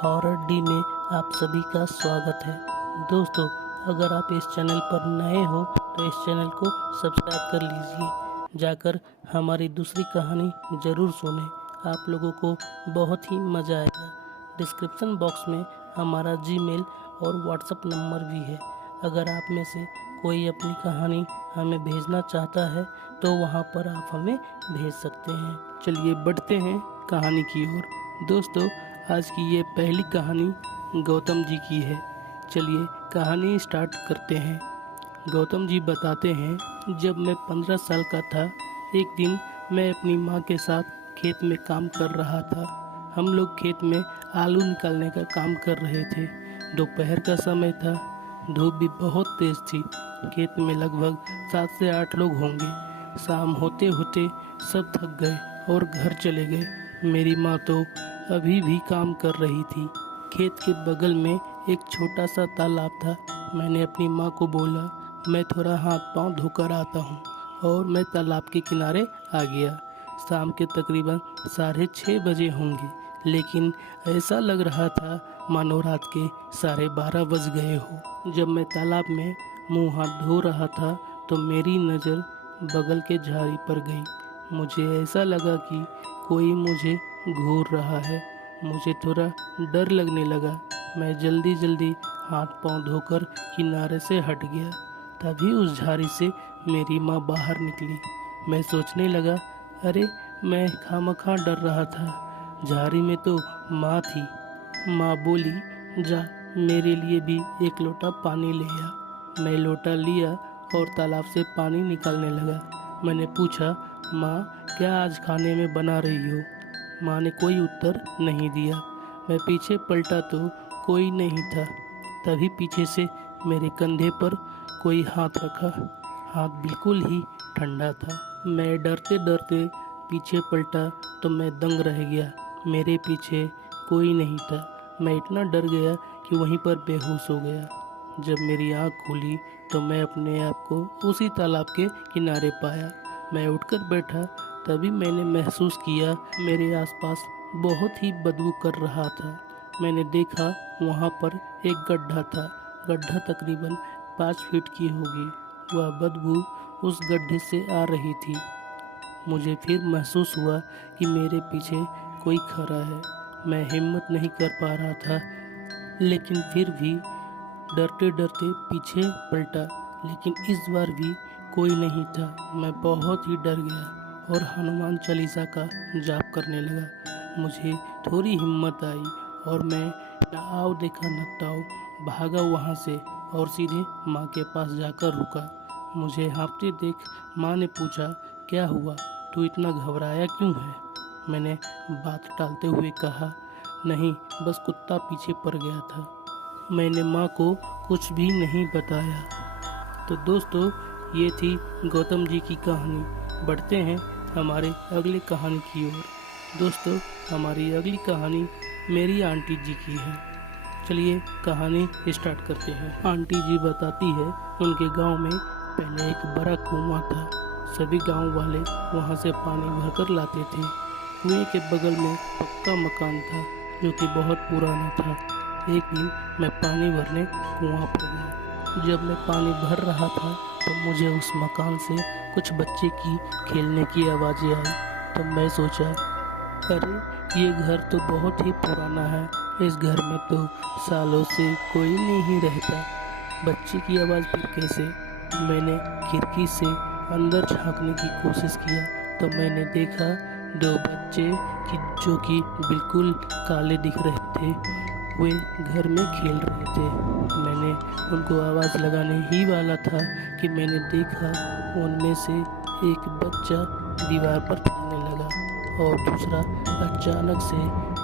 Horror D में आप सभी का स्वागत है। दोस्तों, अगर आप इस चैनल पर नए हो तो इस चैनल को सब्सक्राइब कर लीजिए। जाकर हमारी दूसरी कहानी ज़रूर सुने, आप लोगों को बहुत ही मज़ा आएगा। डिस्क्रिप्शन बॉक्स में हमारा जीमेल और व्हाट्सएप नंबर भी है। अगर आप में से कोई अपनी कहानी हमें भेजना चाहता है तो वहाँ पर आप हमें भेज सकते हैं। चलिए बढ़ते हैं कहानी की ओर। दोस्तों, आज की ये पहली कहानी गौतम जी की है। चलिए कहानी स्टार्ट करते हैं। गौतम जी बताते हैं, जब मैं 15 साल का था, एक दिन मैं अपनी माँ के साथ खेत में काम कर रहा था। हम लोग खेत में आलू निकालने का काम कर रहे थे। दोपहर का समय था, धूप भी बहुत तेज थी। खेत में लगभग 7 से 8 लोग होंगे। शाम होते होते सब थक गए और घर चले गए। मेरी माँ तो अभी भी काम कर रही थी। खेत के बगल में एक छोटा सा तालाब था। मैंने अपनी माँ को बोला, मैं थोड़ा हाथ पांव धोकर आता हूँ, और मैं तालाब के किनारे आ गया। शाम के तकरीबन 6:30 बजे होंगे, लेकिन ऐसा लग रहा था मानो रात के 12:30 बज गए हो। जब मैं तालाब में मुंह हाथ धो रहा था तो मेरी नज़र बगल के झाड़ी पर गई। मुझे ऐसा लगा कि कोई मुझे घूर रहा है। मुझे थोड़ा डर लगने लगा। मैं जल्दी जल्दी हाथ पांव धोकर किनारे से हट गया। तभी उस झाड़ी से मेरी माँ बाहर निकली। मैं सोचने लगा, अरे मैं खामखा डर रहा था, झाड़ी में तो माँ थी। माँ बोली, जा मेरे लिए भी एक लोटा पानी ले आ। मैं लोटा लिया और तालाब से पानी निकालने लगा। मैंने पूछा, माँ क्या आज खाने में बना रही हो? माँ ने कोई उत्तर नहीं दिया। मैं पीछे पलटा तो कोई नहीं था। तभी पीछे से मेरे कंधे पर कोई हाथ रखा। हाथ बिल्कुल ही ठंडा था। मैं डरते डरते पीछे पलटा तो मैं दंग रह गया। मेरे पीछे कोई नहीं था। मैं इतना डर गया कि वहीं पर बेहोश हो गया। जब मेरी आँख खुली तो मैं अपने आप को उसी तालाब के किनारे पाया। मैं उठकर बैठा, तभी मैंने महसूस किया मेरे आसपास बहुत ही बदबू कर रहा था। मैंने देखा वहाँ पर एक गड्ढा था। गड्ढा तकरीबन 5 फीट की होगी। वह बदबू उस गड्ढे से आ रही थी। मुझे फिर महसूस हुआ कि मेरे पीछे कोई खड़ा है। मैं हिम्मत नहीं कर पा रहा था, लेकिन फिर भी डरते डरते पीछे पलटा, लेकिन इस बार भी कोई नहीं था। मैं बहुत ही डर गया और हनुमान चालीसा का जाप करने लगा। मुझे थोड़ी हिम्मत आई और मैं ना आओ देखा न ताओ भागा वहाँ से और सीधे माँ के पास जाकर रुका। मुझे हाँफते देख माँ ने पूछा, क्या हुआ, तू इतना घबराया क्यों है? मैंने बात टालते हुए कहा, नहीं, बस कुत्ता पीछे पड़ गया था। मैंने माँ को कुछ भी नहीं बताया। तो दोस्तों, ये थी गौतम जी की कहानी। बढ़ते हैं हमारे अगली कहानी की ओर। दोस्तों, हमारी अगली कहानी मेरी आंटी जी की है। चलिए कहानी स्टार्ट करते हैं। आंटी जी बताती है, उनके गांव में पहले एक बड़ा कुआं था। सभी गांव वाले वहां से पानी भरकर लाते थे। कुएं के बगल में पक्का मकान था जो कि बहुत पुराना था। एक दिन मैं पानी भरने कुआं पर गया। जब मैं पानी भर रहा था तो मुझे उस मकान से कुछ बच्चे की खेलने की आवाज़ें आई। तो मैं सोचा, अरे ये घर तो बहुत ही पुराना है, इस घर में तो सालों से कोई नहीं रहता। बच्चे की आवाज़ फिर कैसे? मैंने खिड़की से अंदर झांकने की कोशिश किया तो मैंने देखा 2 बच्चे जो कि बिल्कुल काले दिख रहे थे, वे घर में खेल रहे थे। मैंने उनको आवाज़ लगाने ही वाला था कि मैंने देखा उनमें से एक बच्चा दीवार पर चलने लगा और दूसरा अचानक से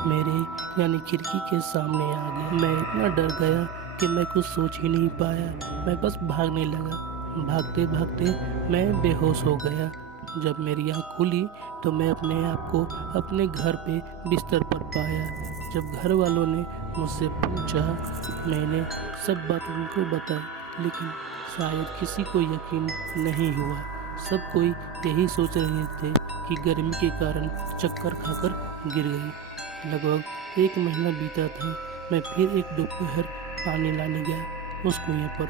मेरे यानी खिड़की के सामने आ गया। मैं इतना डर गया कि मैं कुछ सोच ही नहीं पाया। मैं बस भागने लगा। भागते भागते मैं बेहोश हो गया। जब मेरी आँख खुली तो मैं अपने आप को अपने घर पे बिस्तर पर पाया। जब घर वालों ने मुझसे पूछा, मैंने सब बात उनको बताई, लेकिन शायद किसी को यकीन नहीं हुआ। सब कोई यही सोच रहे थे कि गर्मी के कारण चक्कर खाकर गिर गई। लगभग 1 महीना बीता था। मैं फिर एक दोपहर पानी लाने गया उस कुएं पर,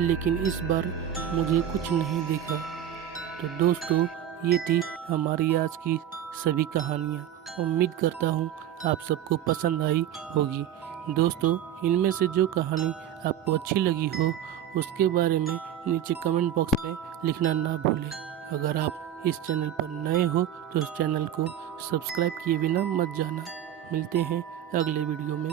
लेकिन इस बार मुझे कुछ नहीं दिखा। तो दोस्तों, ये थी हमारी आज की सभी कहानियाँ। उम्मीद करता हूँ आप सबको पसंद आई होगी। दोस्तों, इनमें से जो कहानी आपको अच्छी लगी हो उसके बारे में नीचे कमेंट बॉक्स में लिखना ना भूलें। अगर आप इस चैनल पर नए हो तो इस चैनल को सब्सक्राइब किए बिना मत जाना। मिलते हैं अगले वीडियो में।